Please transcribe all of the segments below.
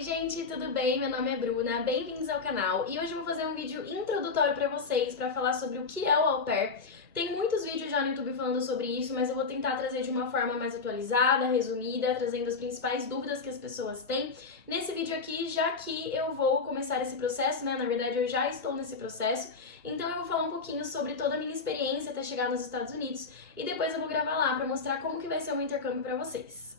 Oi gente, tudo bem? Meu nome é Bruna, bem-vindos ao canal e hoje eu vou fazer um vídeo introdutório para vocês para falar sobre o que é o au pair. Tem muitos vídeos já no YouTube falando sobre isso, mas eu vou tentar trazer de uma forma mais atualizada, resumida, trazendo as principais dúvidas que as pessoas têm nesse vídeo aqui, já que eu vou começar esse processo, né? Na verdade eu já estou nesse processo, então eu vou falar um pouquinho sobre toda a minha experiência até chegar nos Estados Unidos e depois eu vou gravar lá para mostrar como que vai ser o meu intercâmbio para vocês.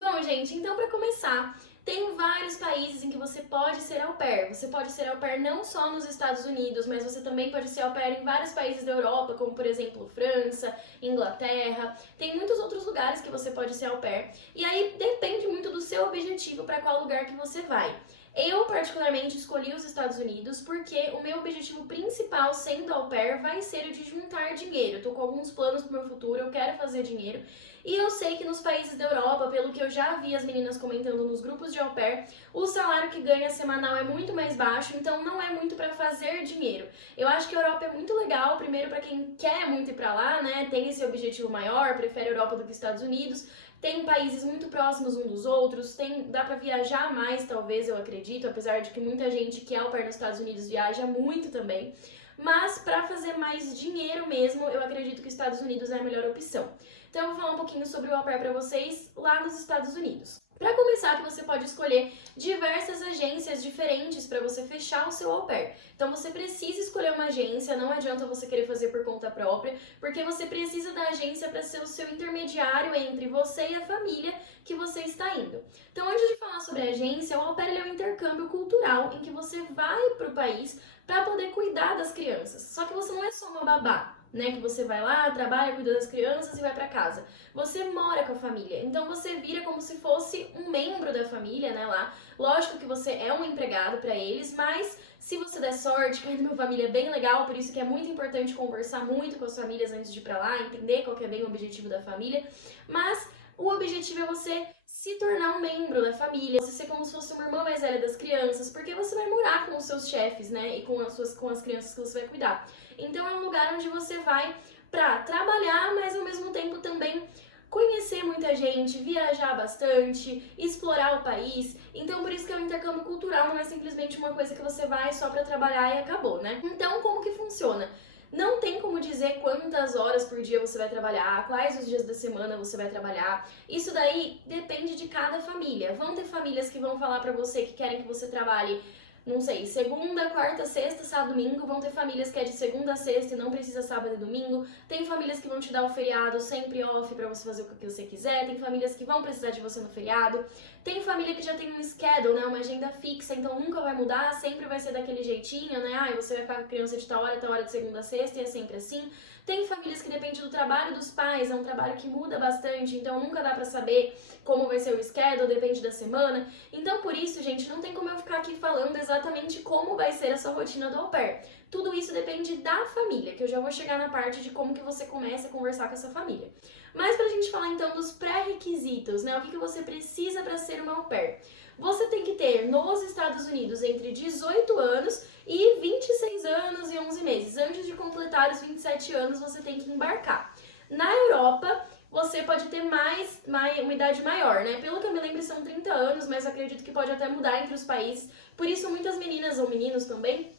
Bom, gente, então para começar, tem vários países em que você pode ser au pair. Você pode ser au pair não só nos Estados Unidos, mas você também pode ser au pair em vários países da Europa, como por exemplo França, Inglaterra. Tem muitos outros lugares que você pode ser au pair. E aí depende muito do seu objetivo para qual lugar que você vai. Eu, particularmente, escolhi os Estados Unidos porque o meu objetivo principal sendo au pair vai ser o de juntar dinheiro. Eu tô com alguns planos pro meu futuro, eu quero fazer dinheiro. E eu sei que nos países da Europa, pelo que eu já vi as meninas comentando nos grupos de au pair, o salário que ganha semanal é muito mais baixo, então não é muito para fazer dinheiro. Eu acho que a Europa é muito legal, primeiro para quem quer muito ir para lá, né, tem esse objetivo maior, prefere a Europa do que os Estados Unidos. Tem países muito próximos uns dos outros, dá pra viajar mais, talvez, eu acredito, apesar de que muita gente que é au pair nos Estados Unidos viaja muito também. Mas para fazer mais dinheiro mesmo, eu acredito que os Estados Unidos é a melhor opção. Então eu vou falar um pouquinho sobre o au pair para vocês lá nos Estados Unidos. Para começar, que você pode escolher diversas agências diferentes para você fechar o seu au pair. Então você precisa escolher uma agência, não adianta você querer fazer por conta própria, porque você precisa da agência para ser o seu intermediário entre você e a família que você está indo. Então antes de falar sobre a agência, o au pair é um intercâmbio cultural em que você vai para o país para poder cuidar das crianças. Só que você não é só uma babá, né, que você vai lá, trabalha, cuida das crianças e vai para casa. Você mora com a família, então você vira como se fosse um membro da família, né, lá. Lógico que você é um empregado para eles, mas se você der sorte, cair numa família bem legal, por isso que é muito importante conversar muito com as famílias antes de ir para lá, entender qual que é bem o objetivo da família, mas o objetivo é você se tornar um membro da família, você ser como se fosse uma irmã mais velha das crianças, porque você vai morar com os seus chefes, né, e com as crianças que você vai cuidar. Então é um lugar onde você vai pra trabalhar, mas ao mesmo tempo também conhecer muita gente, viajar bastante, explorar o país. Então por isso que é um intercâmbio cultural, não é simplesmente uma coisa que você vai só pra trabalhar e acabou, né? Então como que funciona? Não tem como dizer quantas horas por dia você vai trabalhar, quais os dias da semana você vai trabalhar. Isso daí depende de cada família. Vão ter famílias que vão falar pra você que querem que você trabalhe, não sei, segunda, quarta, sexta, sábado, domingo. Vão ter famílias que é de segunda a sexta e não precisa sábado e domingo. Tem famílias que vão te dar o feriado sempre off pra você fazer o que você quiser. Tem famílias que vão precisar de você no feriado. Tem família que já tem um schedule, né, uma agenda fixa, então nunca vai mudar, sempre vai ser daquele jeitinho, né, você vai ficar com a criança de tal hora de segunda a sexta e é sempre assim. Tem famílias que depende do trabalho dos pais, é um trabalho que muda bastante, então nunca dá pra saber como vai ser o schedule, depende da semana. Então por isso, gente, não tem como eu ficar aqui falando exatamente como vai ser a sua rotina do au pair. Tudo isso depende da família, que eu já vou chegar na parte de como que você começa a conversar com essa família. Mas pra gente falar então dos pré-requisitos, né, o que você precisa para ser uma au pair. Você tem que ter nos Estados Unidos entre 18 anos e 26 anos e 11 meses. Antes de completar os 27 anos, você tem que embarcar. Na Europa, você pode ter uma idade maior, né? Pelo que eu me lembro, são 30 anos, mas acredito que pode até mudar entre os países. Por isso, muitas meninas ou meninos também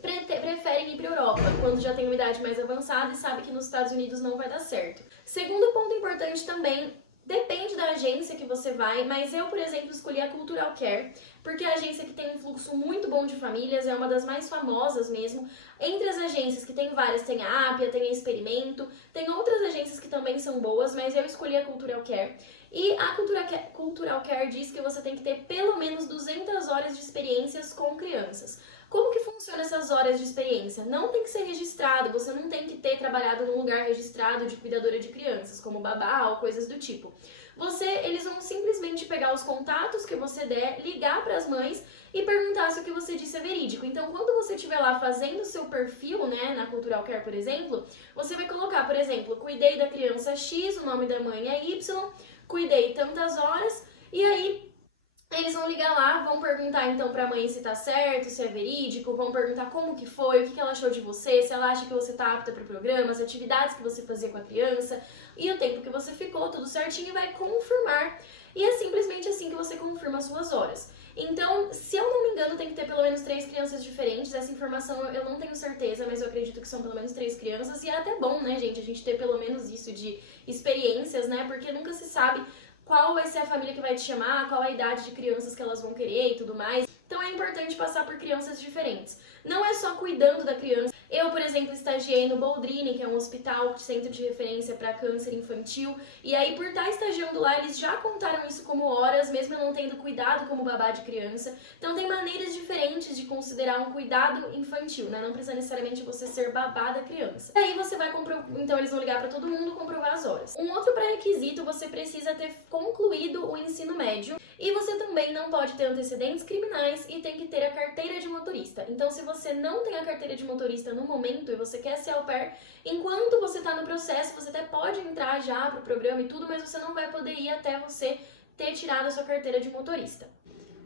preferem ir para a Europa, quando já tem uma idade mais avançada e sabe que nos Estados Unidos não vai dar certo. Segundo ponto importante também, depende da agência que você vai, mas eu, por exemplo, escolhi a Cultural Care, porque é a agência que tem um fluxo muito bom de famílias, é uma das mais famosas mesmo. Entre as agências, que tem várias, tem a Apia, tem a Experimento, tem outras agências que também são boas, mas eu escolhi a Cultural Care. E a Cultural Care diz que você tem que ter pelo menos 200 horas de experiências com crianças. Como que funciona essas horas de experiência? Não tem que ser registrado, você não tem que ter trabalhado num lugar registrado de cuidadora de crianças, como babá ou coisas do tipo. Eles vão simplesmente pegar os contatos que você der, ligar para as mães e perguntar se o que você disse é verídico. Então, quando você estiver lá fazendo o seu perfil, né, na Cultural Care, por exemplo, você vai colocar, por exemplo, cuidei da criança X, o nome da mãe é Y, cuidei tantas horas, e aí Eles vão ligar lá, vão perguntar então pra mãe se tá certo, se é verídico, vão perguntar como que foi, o que ela achou de você, se ela acha que você tá apta pro programa, as atividades que você fazia com a criança e o tempo que você ficou, tudo certinho, e vai confirmar. E é simplesmente assim que você confirma as suas horas. Então, se eu não me engano, tem que ter pelo menos 3 crianças diferentes. Essa informação eu não tenho certeza, mas eu acredito que são pelo menos 3 crianças. E é até bom, né, gente, a gente ter pelo menos isso de experiências, né? Porque nunca se sabe qual vai ser a família que vai te chamar, qual a idade de crianças que elas vão querer e tudo mais. Então é importante passar por crianças diferentes. Não é só cuidando da criança. Eu, por exemplo, estagiei no Boldrini, que é um hospital, centro de referência para câncer infantil, e aí por estar estagiando lá, eles já contaram isso como horas, mesmo eu não tendo cuidado como babá de criança. Então tem maneiras diferentes de considerar um cuidado infantil, né? Não precisa necessariamente você ser babá da criança. E aí você vai comprovar, então eles vão ligar para todo mundo comprovar as horas. Um outro pré-requisito, você precisa ter concluído o ensino médio, e você também não pode ter antecedentes criminais e tem que ter a carteira de motorista. Então, se você não tem a carteira de motorista no momento e você quer ser au pair, enquanto você está no processo, você até pode entrar já pro programa e tudo, mas você não vai poder ir até você ter tirado a sua carteira de motorista.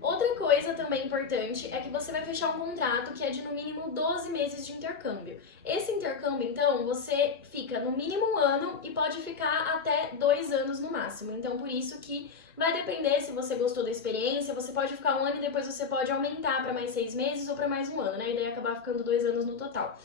Outra coisa também importante é que você vai fechar um contrato que é de no mínimo 12 meses de intercâmbio. Esse intercâmbio, então, você fica no mínimo 1 ano e pode ficar até 2 anos no máximo. Então, por isso que vai depender se você gostou da experiência, você pode ficar 1 ano e depois você pode aumentar para mais 6 meses ou para mais 1 ano, né? E daí acabar ficando 2 anos no total.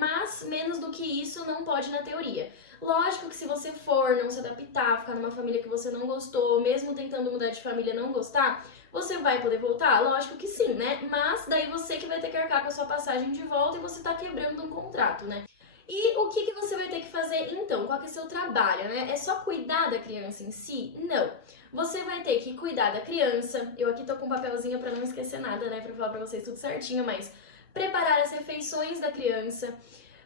Mas menos do que isso não pode na teoria. Lógico que se você for não se adaptar, ficar numa família que você não gostou, mesmo tentando mudar de família não gostar, você vai poder voltar? Lógico que sim, né? Mas daí você que vai ter que arcar com a sua passagem de volta e você tá quebrando um contrato, né? E o que você vai ter que fazer então? Qual que é o seu trabalho, né? É só cuidar da criança em si? Não. Você vai ter que cuidar da criança. Eu aqui tô com um papelzinho pra não esquecer nada, né? Pra falar pra vocês tudo certinho, mas preparar as refeições da criança.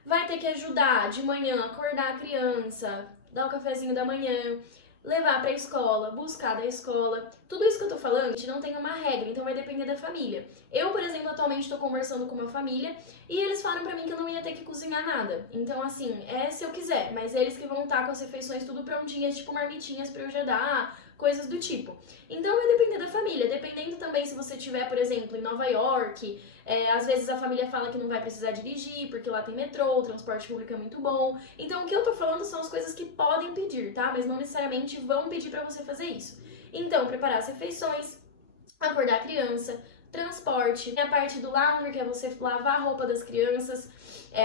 Vai ter que ajudar de manhã, acordar a criança, dar o cafezinho da manhã, levar pra escola, buscar da escola. Tudo isso que eu tô falando, a gente não tem uma regra, então vai depender da família. Eu, por exemplo, atualmente tô conversando com uma família e eles falaram pra mim que eu não ia ter que cozinhar nada. Então, assim, é se eu quiser, mas eles que vão estar com as refeições tudo prontinhas, tipo marmitinhas pra eu já dar, coisas do tipo. Então vai depender da família, dependendo também se você estiver, por exemplo, em Nova York, às vezes a família fala que não vai precisar dirigir, porque lá tem metrô, o transporte público é muito bom. Então o que eu tô falando são as coisas que podem pedir, tá? Mas não necessariamente vão pedir pra você fazer isso. Então, preparar as refeições, acordar a criança, transporte, tem a parte do laundry, que é você lavar a roupa das crianças,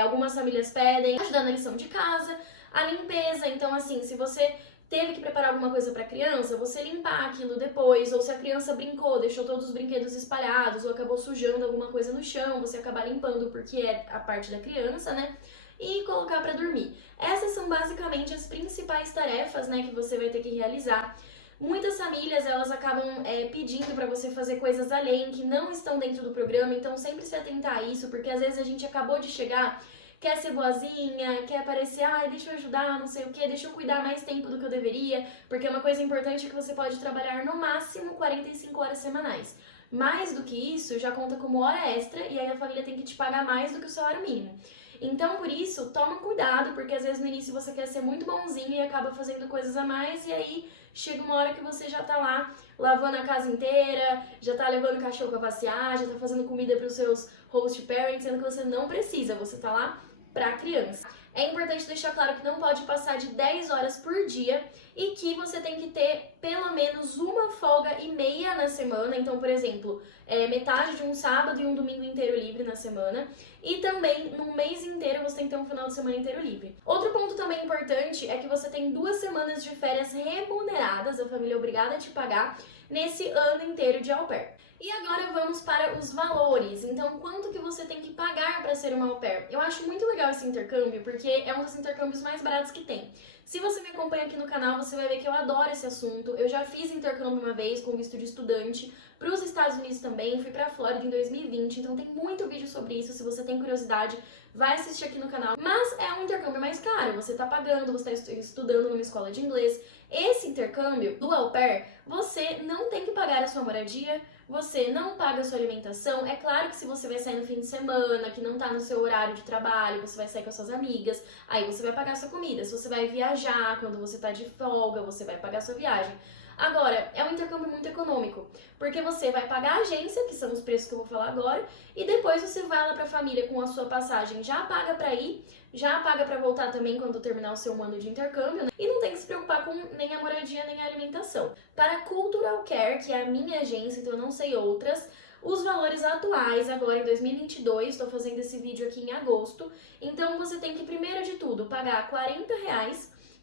algumas famílias pedem, ajudar na lição de casa, a limpeza, então assim, se você teve que preparar alguma coisa para a criança, você limpar aquilo depois, ou se a criança brincou, deixou todos os brinquedos espalhados, ou acabou sujando alguma coisa no chão, você acabar limpando porque é a parte da criança, né? E colocar para dormir. Essas são basicamente as principais tarefas, né, que você vai ter que realizar. Muitas famílias, elas acabam pedindo para você fazer coisas além, que não estão dentro do programa, então sempre se atentar a isso, porque às vezes a gente acabou de chegar, quer ser boazinha, quer parecer, ai, deixa eu ajudar, não sei o que, deixa eu cuidar mais tempo do que eu deveria, porque uma coisa importante é que você pode trabalhar no máximo 45 horas semanais. Mais do que isso, já conta como hora extra, e aí a família tem que te pagar mais do que o salário mínimo. Então, por isso, toma cuidado, porque às vezes no início você quer ser muito bonzinho e acaba fazendo coisas a mais, e aí chega uma hora que você já tá lá lavando a casa inteira, já tá levando o cachorro pra passear, já tá fazendo comida pros seus host parents, sendo que você não precisa, você tá lá pra criança. É importante deixar claro que não pode passar de 10 horas por dia e que você tem que ter pelo menos uma folga e meia na semana. Então, por exemplo, metade de um sábado e um domingo inteiro livre na semana. E também, num mês inteiro, você tem que ter um final de semana inteiro livre. Outro ponto também importante é que você tem 2 semanas de férias remuneradas, a família é obrigada a te pagar, nesse ano inteiro de au pair. E agora vamos para os valores. Então, quanto que você tem que pagar para ser uma au pair? Eu acho muito legal esse intercâmbio, porque é um dos intercâmbios mais baratos que tem. Se você me acompanha aqui no canal, você vai ver que eu adoro esse assunto. Eu já fiz intercâmbio uma vez com visto de estudante para os Estados Unidos também, fui para a Flórida em 2020, então tem muito vídeo sobre isso. Se você tem curiosidade, vai assistir aqui no canal. Mas é um intercâmbio mais caro, você tá pagando, você tá estudando numa escola de inglês. Esse intercâmbio do au pair, você não tem que pagar a sua moradia, você não paga a sua alimentação. É claro que se você vai sair no fim de semana, que não tá no seu horário de trabalho, você vai sair com as suas amigas, aí você vai pagar a sua comida. Se você vai viajar, quando você tá de folga, você vai pagar a sua viagem. Agora, é um intercâmbio muito econômico, porque você vai pagar a agência, que são os preços que eu vou falar agora, e depois você vai lá pra família com a sua passagem já paga pra ir, já paga pra voltar também quando terminar o seu 1 ano de intercâmbio, né? E não tem que se preocupar com nem a moradia, nem a alimentação. Para a Cultural Care, que é a minha agência, então eu não sei outras, os valores atuais, agora em 2022, estou fazendo esse vídeo aqui em agosto, então você tem que, primeiro de tudo, pagar R$ 40,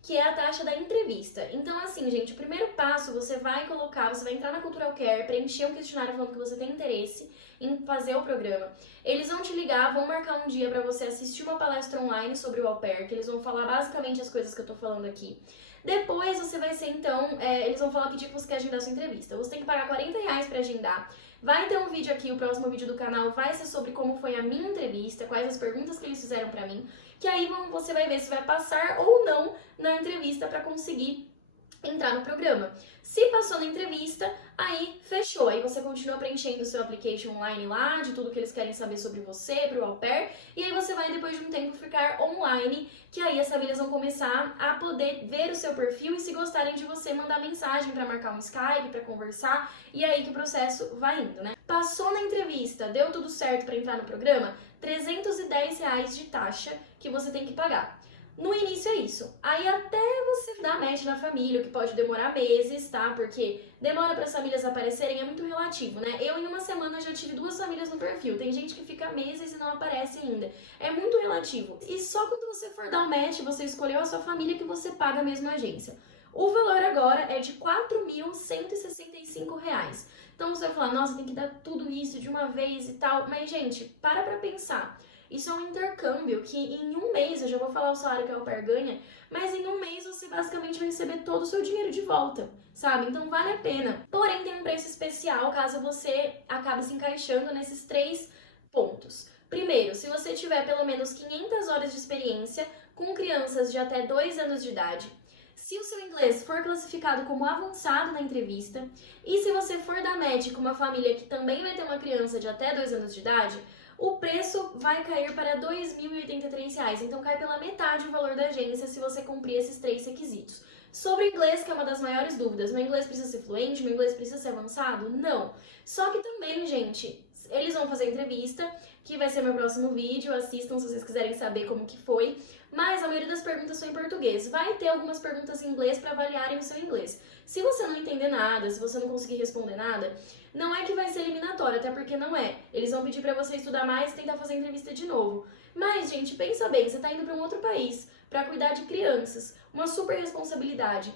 que é a taxa da entrevista. Então, assim, gente, o primeiro passo, você vai entrar na Cultural Care, preencher um questionário falando que você tem interesse em fazer o programa. Eles vão te ligar, vão marcar um dia pra você assistir uma palestra online sobre o au pair, que eles vão falar basicamente as coisas que eu tô falando aqui. Depois você vai ser, então, eles vão falar que dia que você quer agendar a sua entrevista. Você tem que pagar R$ 40 pra agendar. Vai ter um vídeo aqui, o próximo vídeo do canal vai ser sobre como foi a minha entrevista, quais as perguntas que eles fizeram pra mim, que aí você vai ver se vai passar ou não na entrevista pra conseguir entrar no programa. Se passou na entrevista, aí fechou. Aí você continua preenchendo o seu application online lá, de tudo que eles querem saber sobre você, pro au pair, e aí você vai, depois de um tempo, ficar online, que aí as famílias vão começar a poder ver o seu perfil e, se gostarem de você, mandar mensagem pra marcar um Skype, pra conversar, e aí que o processo vai indo, né? Passou na entrevista, deu tudo certo pra entrar no programa, R$ 310 de taxa que você tem que pagar. No início é isso. Aí até você dar match na família, o que pode demorar meses, tá? Porque demora para as famílias aparecerem, é muito relativo, né? Eu, em uma semana, já tive 2 famílias no perfil. Tem gente que fica meses e não aparece ainda. É muito relativo. E só quando você for dar o match, você escolheu a sua família, que você paga mesmo a agência. O valor agora é de R$ 4.165. Então você vai falar, nossa, tem que dar tudo isso de uma vez e tal. Mas, gente, para pensar. Isso é um intercâmbio que em um mês, eu já vou falar o salário que a au pair ganha, mas em um mês você basicamente vai receber todo o seu dinheiro de volta, sabe? Então vale a pena. Porém, tem um preço especial caso você acabe se encaixando nesses 3 pontos. Primeiro, se você tiver pelo menos 500 horas de experiência com crianças de até 2 anos de idade, se o seu inglês for classificado como avançado na entrevista, e se você for da match com uma família que também vai ter uma criança de até 2 anos de idade, o preço vai cair para R$ 2.083, então cai pela metade o valor da agência se você cumprir esses 3 requisitos. Sobre o inglês, que é uma das maiores dúvidas, meu inglês precisa ser fluente, meu inglês precisa ser avançado? Não. Só que também, gente, eles vão fazer entrevista, que vai ser meu próximo vídeo, assistam se vocês quiserem saber como que foi, mas a maioria das perguntas são em português. Vai ter algumas perguntas em inglês para avaliarem o seu inglês. Se você não entender nada, se você não conseguir responder nada, não é que vai ser eliminatório, até porque não é. Eles vão pedir pra você estudar mais e tentar fazer entrevista de novo. Mas, gente, pensa bem, você tá indo pra um outro país pra cuidar de crianças, uma super responsabilidade.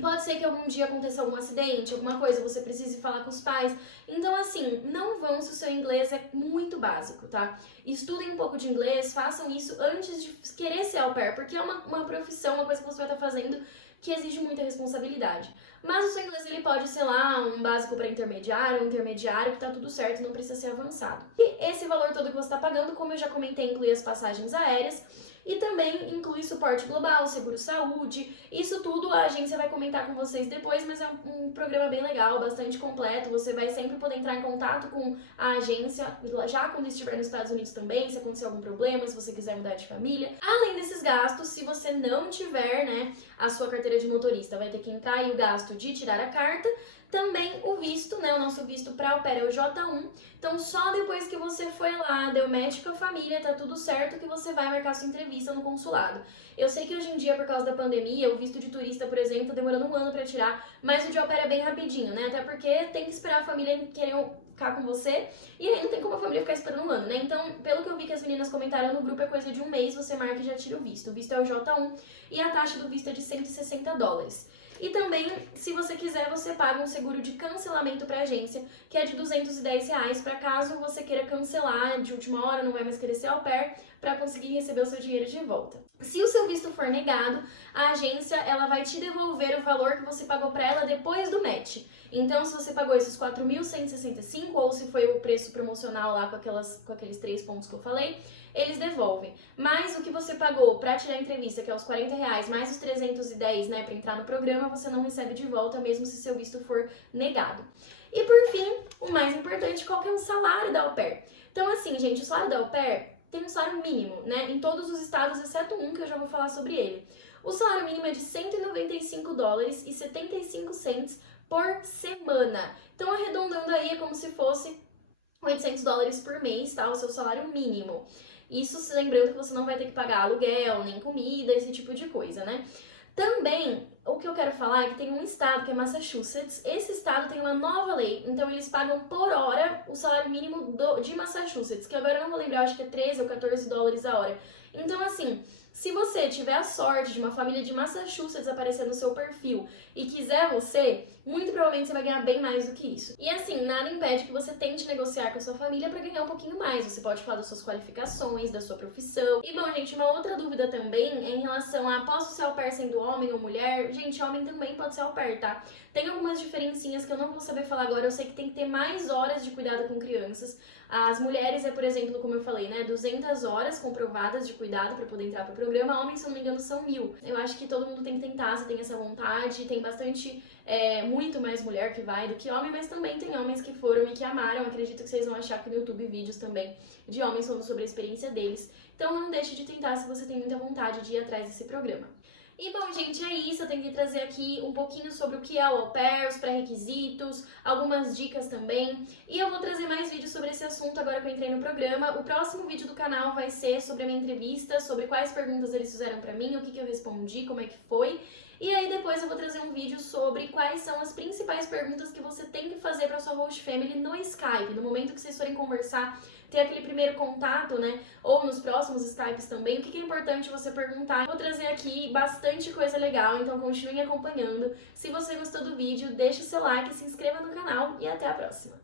Pode ser que algum dia aconteça algum acidente, alguma coisa, você precise falar com os pais. Então, assim, não vão se o seu inglês é muito básico, tá? Estudem um pouco de inglês, façam isso antes de querer ser au pair, porque é uma profissão, uma coisa que você vai estar fazendo que exige muita responsabilidade. Mas o seu inglês, ele pode ser lá um básico para intermediário, um intermediário, que tá tudo certo, não precisa ser avançado. E esse valor todo que você está pagando, como eu já comentei, inclui as passagens aéreas e também inclui suporte global, seguro-saúde. Isso tudo a agência vai comentar com vocês depois, mas é um programa bem legal, bastante completo. Você vai sempre poder entrar em contato com a agência, já quando estiver nos Estados Unidos também, se acontecer algum problema, se você quiser mudar de família. Além desses gastos, se você não tiver, né, a sua carteira de motorista, vai ter que entrar aí o gasto de tirar a carta. Também o visto, né, o nosso visto para au pair é o J1, então só depois que você foi lá, deu match com a família, tá tudo certo, que você vai marcar sua entrevista no consulado. Eu sei que hoje em dia, por causa da pandemia, o visto de turista, por exemplo, tá demorando 1 ano para tirar, mas o de au pair é bem rapidinho, né, até porque tem que esperar a família querer ficar com você, e aí não tem como a família ficar esperando 1 ano, né, então, pelo que eu vi que as meninas comentaram no grupo, é coisa de 1 mês, você marca e já tira o visto é o J1, e a taxa do visto é de $160. E também, se você quiser, você paga um seguro de cancelamento para a agência, que é de R$ 210, para caso você queira cancelar de última hora, não vai mais querer ser au pair, para conseguir receber o seu dinheiro de volta. Se o seu visto for negado, a agência ela vai te devolver o valor que você pagou para ela depois do match. Então, se você pagou esses 4.165, ou se foi o preço promocional lá com aqueles 3 pontos que eu falei, eles devolvem. Mas o que você pagou para tirar a entrevista, que é os R$ 40, mais os 310, né, para entrar no programa, você não recebe de volta, mesmo se seu visto for negado. E por fim, o mais importante, qual que é o salário da au pair? Então, assim, gente, o salário da au pair tem um salário mínimo, né, em todos os estados, exceto um, que eu já vou falar sobre ele. O salário mínimo é de $195,75 por semana. Então, arredondando aí, é como se fosse $800 por mês, tá? O seu salário mínimo. Isso se lembrando que você não vai ter que pagar aluguel, nem comida, esse tipo de coisa, né? Também, o que eu quero falar é que tem um estado, que é Massachusetts. Esse estado tem uma nova lei, então eles pagam por hora o salário mínimo de Massachusetts, que agora eu não vou lembrar, acho que é 13 ou 14 dólares a hora. Então, assim, se você tiver a sorte de uma família de Massachusetts aparecer no seu perfil e quiser você, muito provavelmente você vai ganhar bem mais do que isso. E assim, nada impede que você tente negociar com a sua família para ganhar um pouquinho mais. Você pode falar das suas qualificações, da sua profissão. E bom, gente, uma outra dúvida também é em relação a posso ser au pair sendo homem ou mulher? Gente, homem também pode ser au pair, tá? Tem algumas diferencinhas que eu não vou saber falar agora. Eu sei que tem que ter mais horas de cuidado com crianças. As mulheres por exemplo, como eu falei, né, 200 horas comprovadas de cuidado para poder entrar pro programa. Homens, se eu não me engano, são 1.000. Eu acho que todo mundo tem que tentar, se tem essa vontade. Tem bastante, muito mais mulher que vai do que homem, mas também tem homens que foram e que amaram. Acredito que vocês vão achar aqui no YouTube vídeos também de homens falando sobre a experiência deles. Então não deixe de tentar se você tem muita vontade de ir atrás desse programa. E bom, gente, é isso. Eu tentei trazer aqui um pouquinho sobre o que é o au pair, os pré-requisitos, algumas dicas também. E eu vou trazer mais vídeos sobre esse assunto agora que eu entrei no programa. O próximo vídeo do canal vai ser sobre a minha entrevista, sobre quais perguntas eles fizeram pra mim, o que eu respondi, como é que foi. E aí depois eu vou trazer um vídeo sobre quais são as principais perguntas que você tem que fazer para sua host family no Skype. No momento que vocês forem conversar, ter aquele primeiro contato, né? Ou nos próximos Skypes também, o que é importante você perguntar. Vou trazer aqui bastante coisa legal, então continuem acompanhando. Se você gostou do vídeo, deixe seu like, se inscreva no canal e até a próxima!